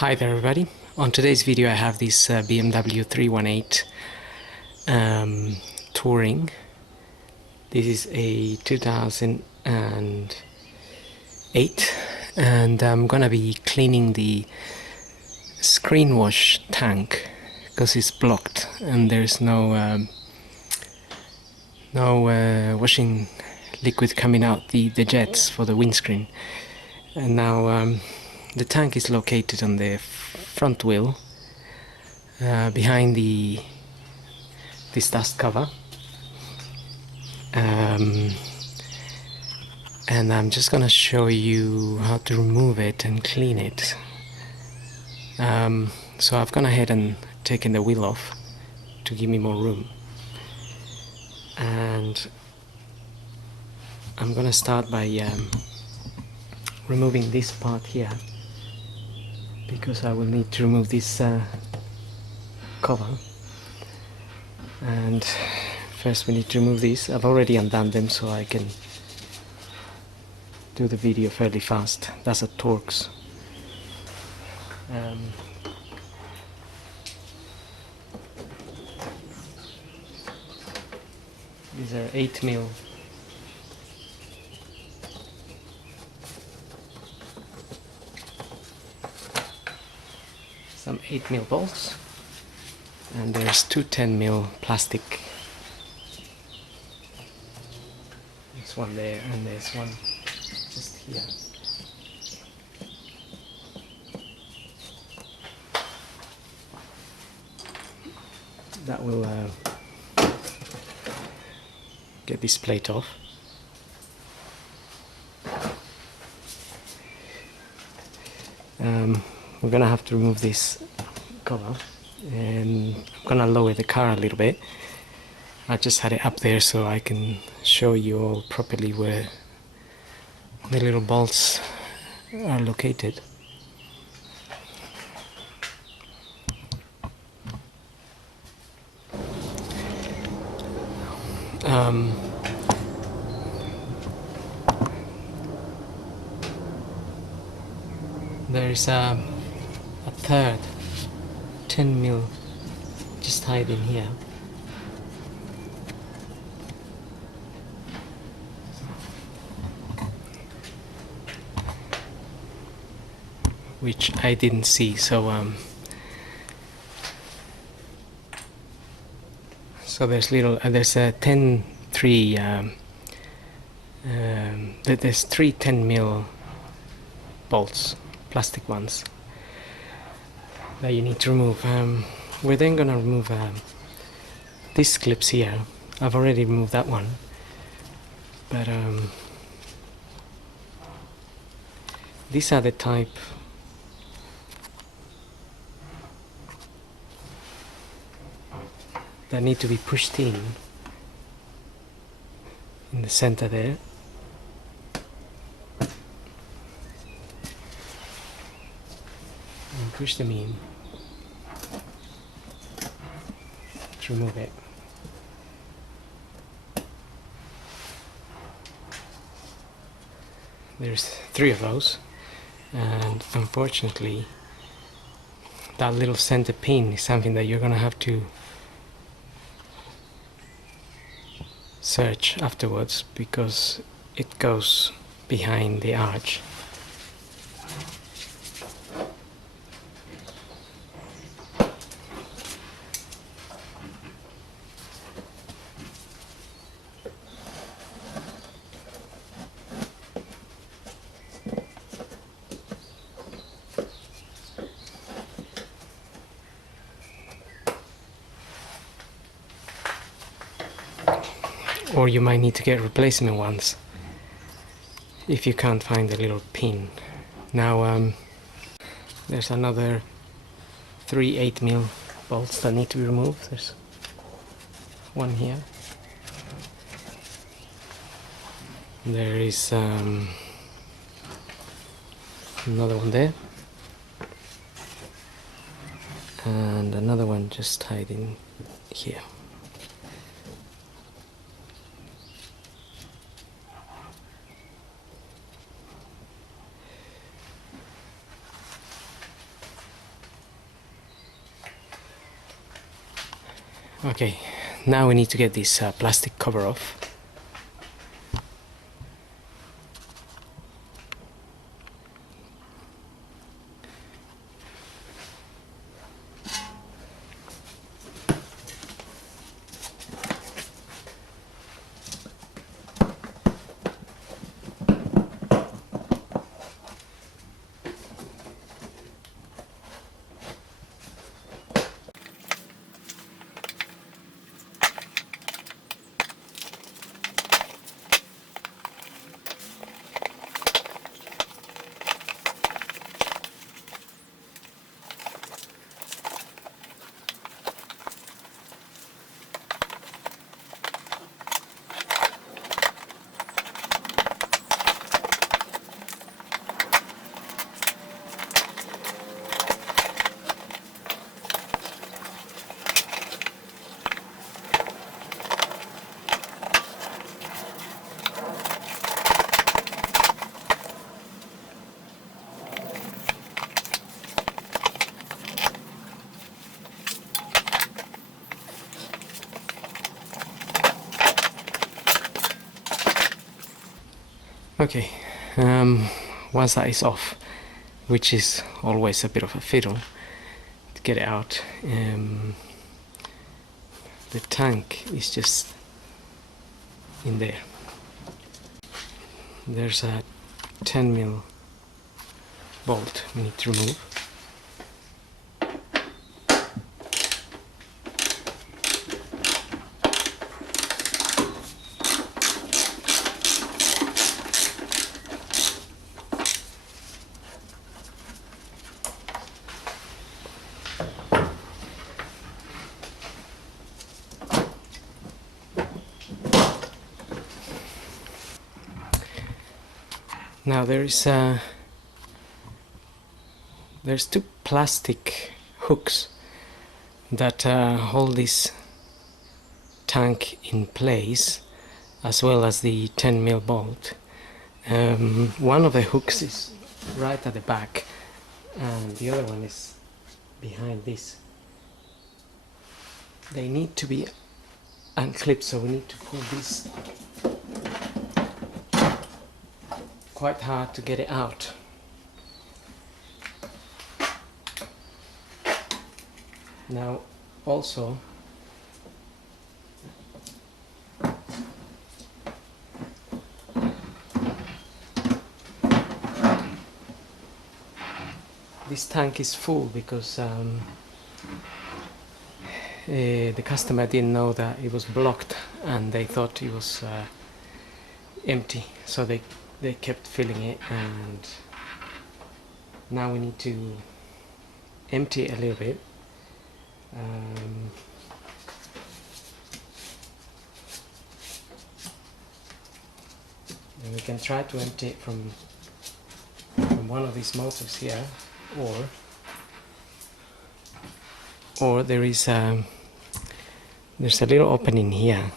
Hi there everybody. On today's video I have this BMW 318 Touring. This is a 2008 and I'm gonna be cleaning the screen wash tank because it's blocked and there's no washing liquid coming out the jets for the windscreen. And now the tank is located on the front wheel behind this dust cover, and I'm just gonna show you how to remove it and clean it. So I've gone ahead and taken the wheel off to give me more room, and I'm gonna start by removing this part here, because I will need to remove this cover. And first we need to remove these. I've already undone them so I can do the video fairly fast. That's a Torx. These are 8mm. Some 8mm bolts, and there's two 10mm plastic. There's one there and there's one just here. That will get this plate off. We're gonna have to remove this cover, and I'm gonna lower the car a little bit. I just had it up there so I can show you all properly where the little bolts are located. There is a third 10mm just hiding here. Which I didn't see, so there's there's a 10-3 there's three 10mm bolts, plastic ones, that you need to remove. We're then gonna remove these clips here. I've already removed that one, but these are the type that need to be pushed in the center there. And push them in to remove it. There's 3 of those, and unfortunately that little center pin is something that you're gonna have to search afterwards, because it goes behind the arch. Or you might need to get replacement ones if you can't find the little pin. Now there's another 3 8mm bolts that need to be removed. There's one here. There is another one there, and another one just hiding here. Okay, now we need to get this plastic cover off. Okay, once that is off, which is always a bit of a fiddle to get it out, the tank is just in there. There's a 10mm bolt we need to remove. Now there's two plastic hooks that hold this tank in place, as well as the 10mm bolt. One of the hooks is right at the back and the other one is behind this. They need to be unclipped, so we need to pull this quite hard to get it out. Now also this tank is full because the customer didn't know that it was blocked and they thought it was empty, so they kept filling it, and now we need to empty it a little bit. And we can try to empty it from one of these motors here, or there's a little opening here.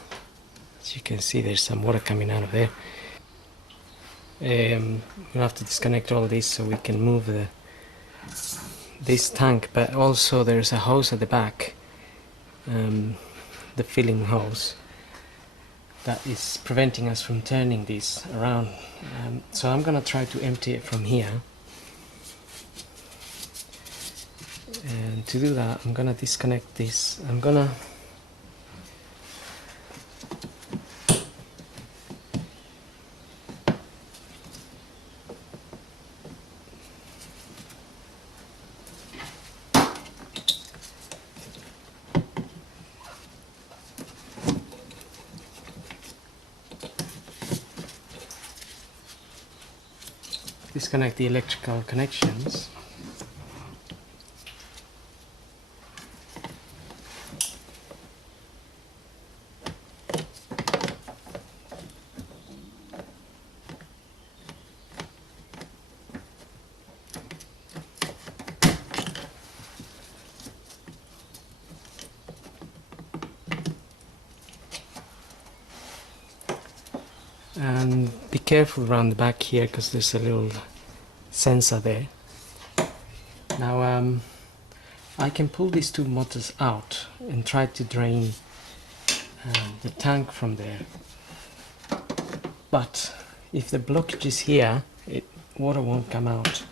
As you can see, there's some water coming out of there. We'll have to disconnect all this so we can move this tank, but also there's a hose at the back, the filling hose, that is preventing us from turning this around. So I'm gonna try to empty it from here, and to do that I'm gonna disconnect this. I'm gonna disconnect the electrical connections. And be careful around the back here because there's a little sensor there. Now I can pull these two motors out and try to drain the tank from there. But if the blockage is here, water won't come out.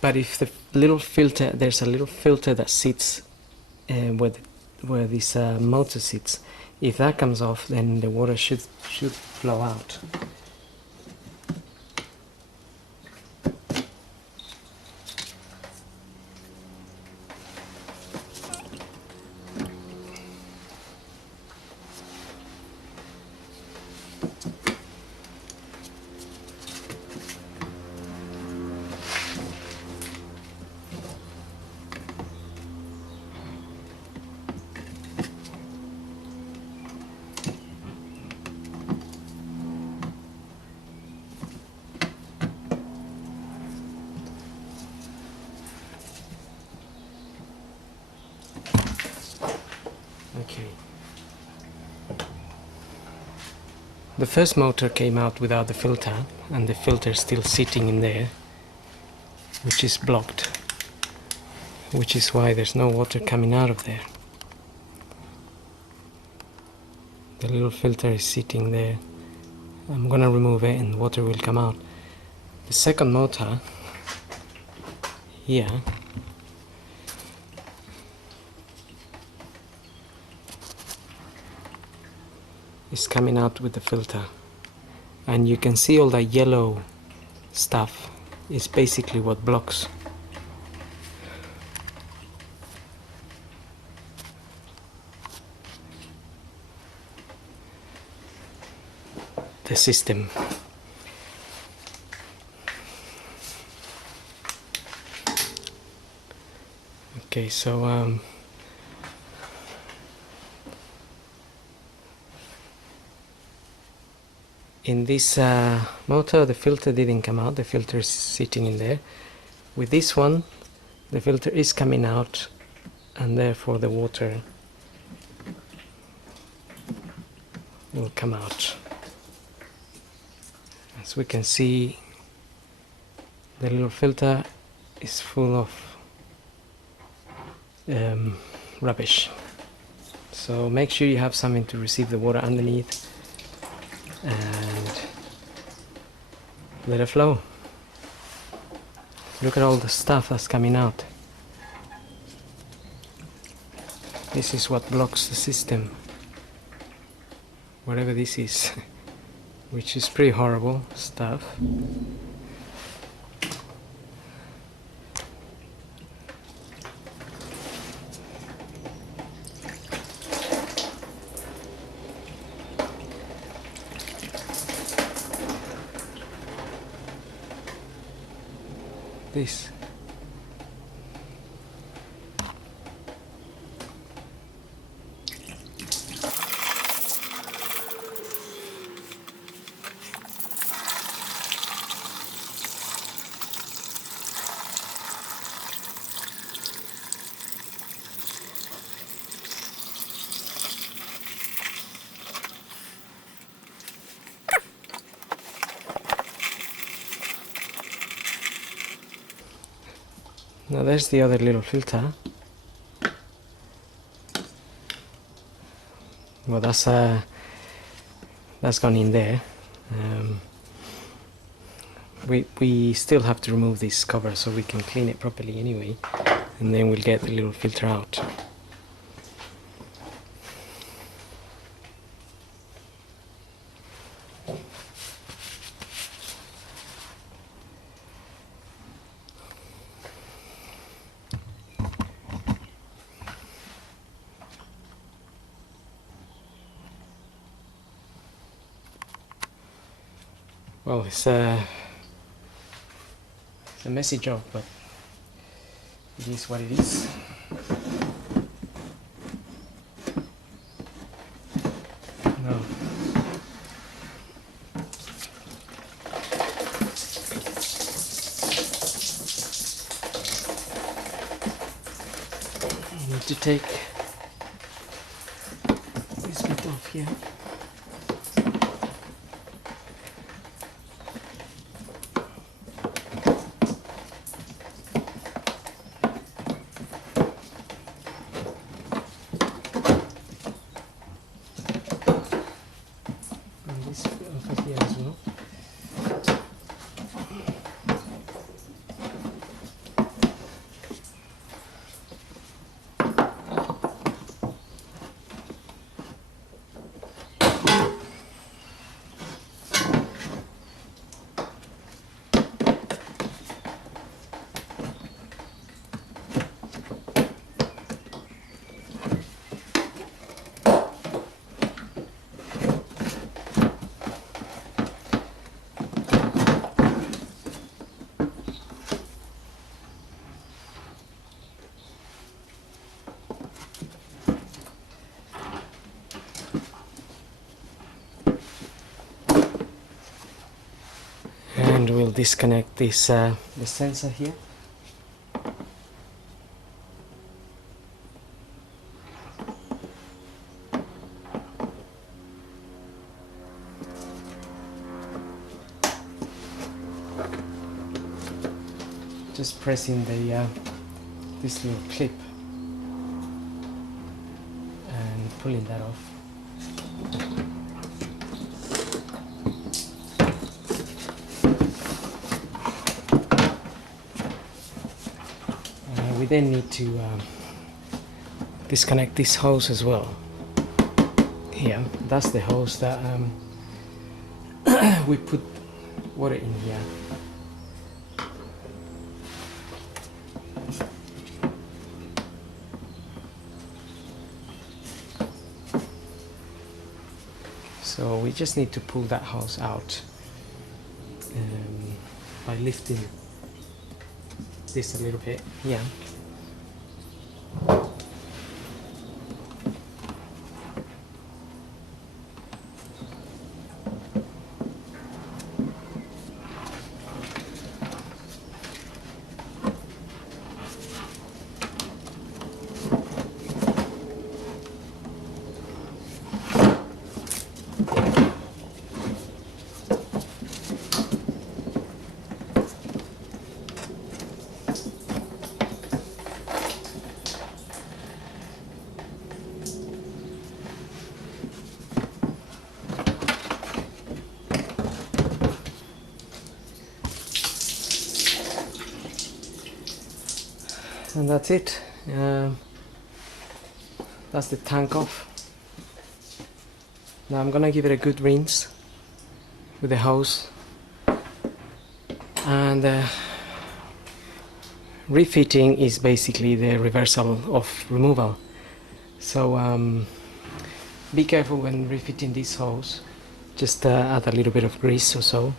But if the little filter, there's a little filter that sits where this motor sits. If that comes off, then the water should flow out. Okay. The first motor came out without the filter, and the filter is still sitting in there, which is blocked, which is why there's no water coming out of there. The little filter is sitting there. I'm gonna remove it and water will come out. The second motor here is coming out with the filter, and you can see all that yellow stuff is basically what blocks. The system. Okay, so in this motor the filter didn't come out, the filter is sitting in there. With this one the filter is coming out, and therefore the water will come out. As we can see, the little filter is full of rubbish. So make sure you have something to receive the water underneath and let it flow. Look at all the stuff that's coming out. This is what blocks the system, whatever this is, which is pretty horrible stuff. This. Now there's the other little filter. Well, that's gone in there. We still have to remove this cover so we can clean it properly anyway, and then we'll get the little filter out. Well, it's a messy job, but it is what it is. No. You need to take this here. And this over here as well. And we'll disconnect this the sensor here. Just pressing the this little clip and pulling that off. We then need to disconnect this hose as well. Here, that's the hose that we put water in here. So we just need to pull that hose out by lifting this a little bit. Yeah. And that's it. That's the tank off. Now I'm gonna give it a good rinse with the hose and refitting is basically the reversal of removal. So be careful when refitting this hose. Just add a little bit of grease or so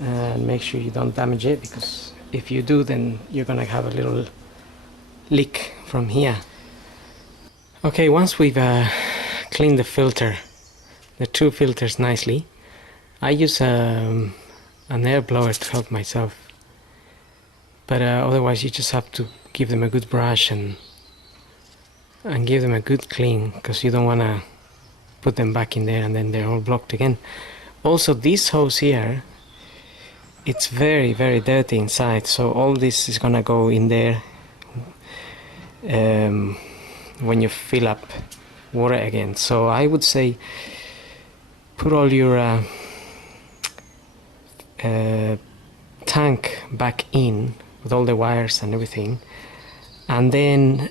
and make sure you don't damage it, because if you do, then you're gonna have a little leak from here. Okay, once we've cleaned the filter, the two filters nicely, I use an air blower to help myself, but otherwise you just have to give them a good brush and give them a good clean, because you don't want to put them back in there and then they're all blocked again. Also, this hose here, it's very dirty inside, so all this is gonna go in there when you fill up water again. So I would say put all your tank back in with all the wires and everything, and then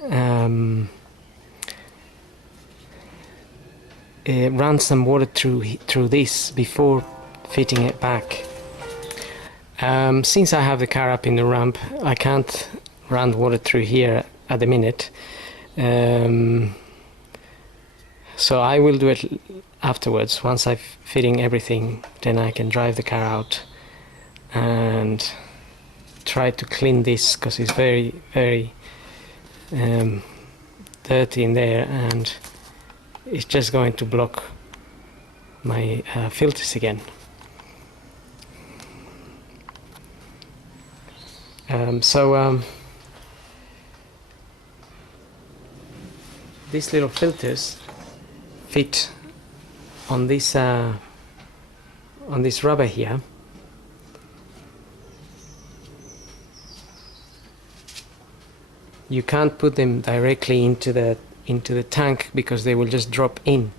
run some water through this before fitting it back. Since I have the car up in the ramp, I can't run water through here at the minute, so I will do it afterwards. Once I've fitting everything, then I can drive the car out and try to clean this, because it's very dirty in there and it's just going to block my filters again. These little filters fit on this rubber here, you can't put them directly into the tank because they will just drop in.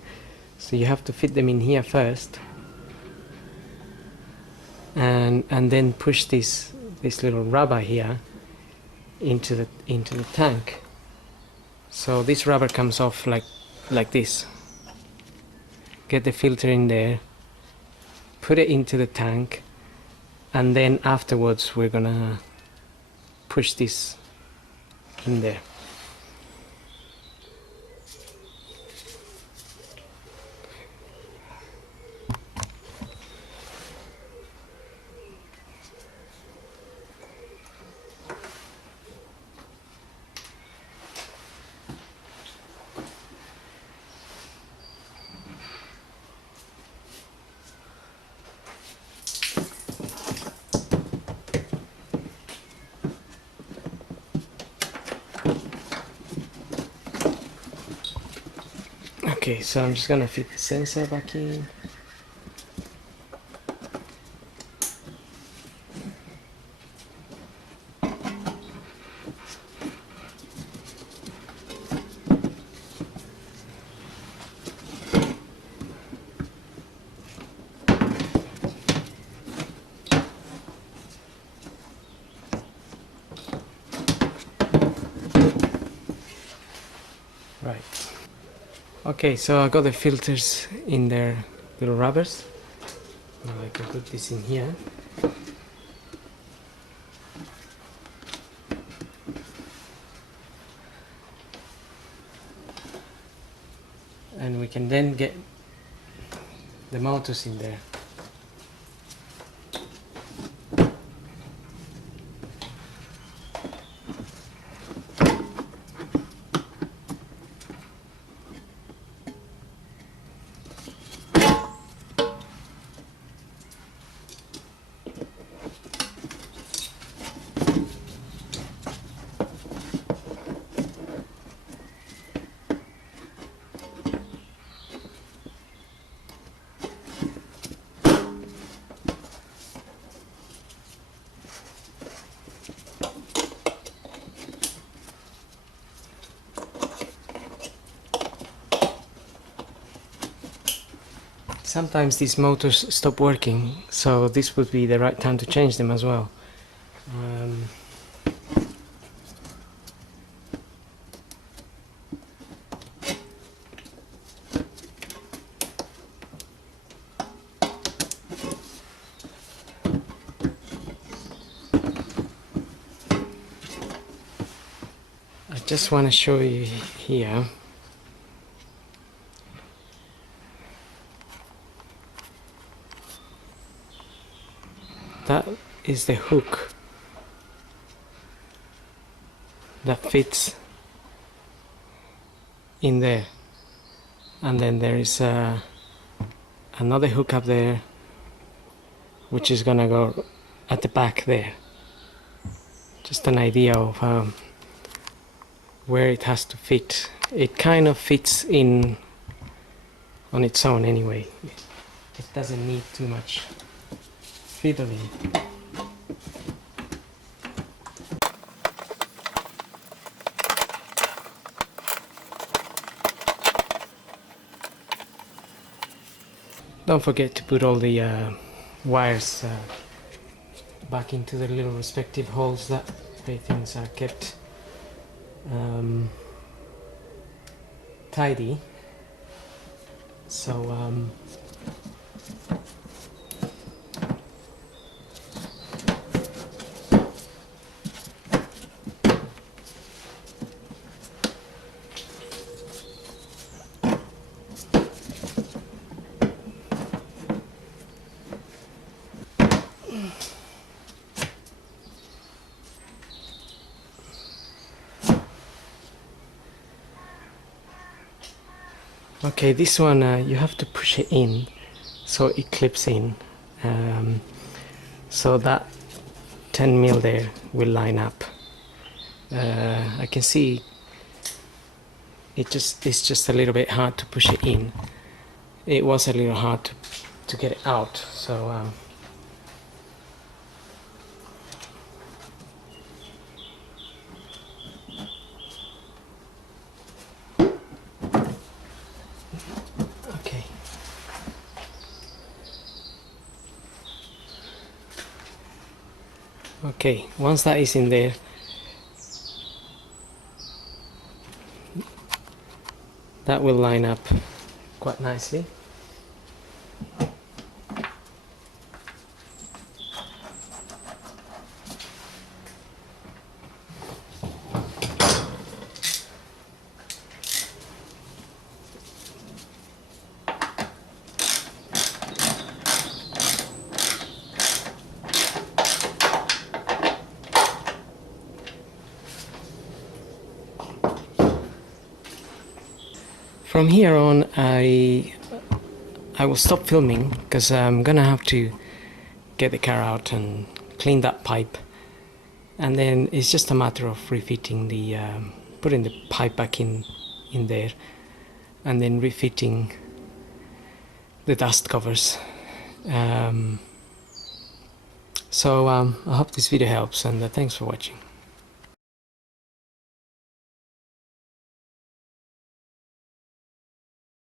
So you have to fit them in here first, and then push this little rubber here into the tank. So this rubber comes off like this. Get the filter in there, put it into the tank, and then afterwards we're gonna push this in there. Okay, so I'm just gonna fit the sensor back in. Right. Okay, so I got the filters in their little rubbers. Now I can put this in here. And we can then get the motors in there. Sometimes these motors stop working, so this would be the right time to change them as well. I just want to show you here. That is the hook that fits in there, and then there is another hook up there which is gonna go at the back there. Just an idea of where it has to fit. It kind of fits in on its own anyway. It doesn't need too much fiddling. Don't forget to put all the wires back into their little respective holes. That way things are kept tidy. So okay, this one you have to push it in so it clips in, so that 10mm there will line up. I can see it's just a little bit hard to push it in. it was a little hard to get it out, so okay. Okay, once that is in there, that will line up quite nicely. From here on, I will stop filming because I'm gonna have to get the car out and clean that pipe, and then it's just a matter of refitting the putting the pipe back in there, and then refitting the dust covers. So I hope this video helps, and thanks for watching.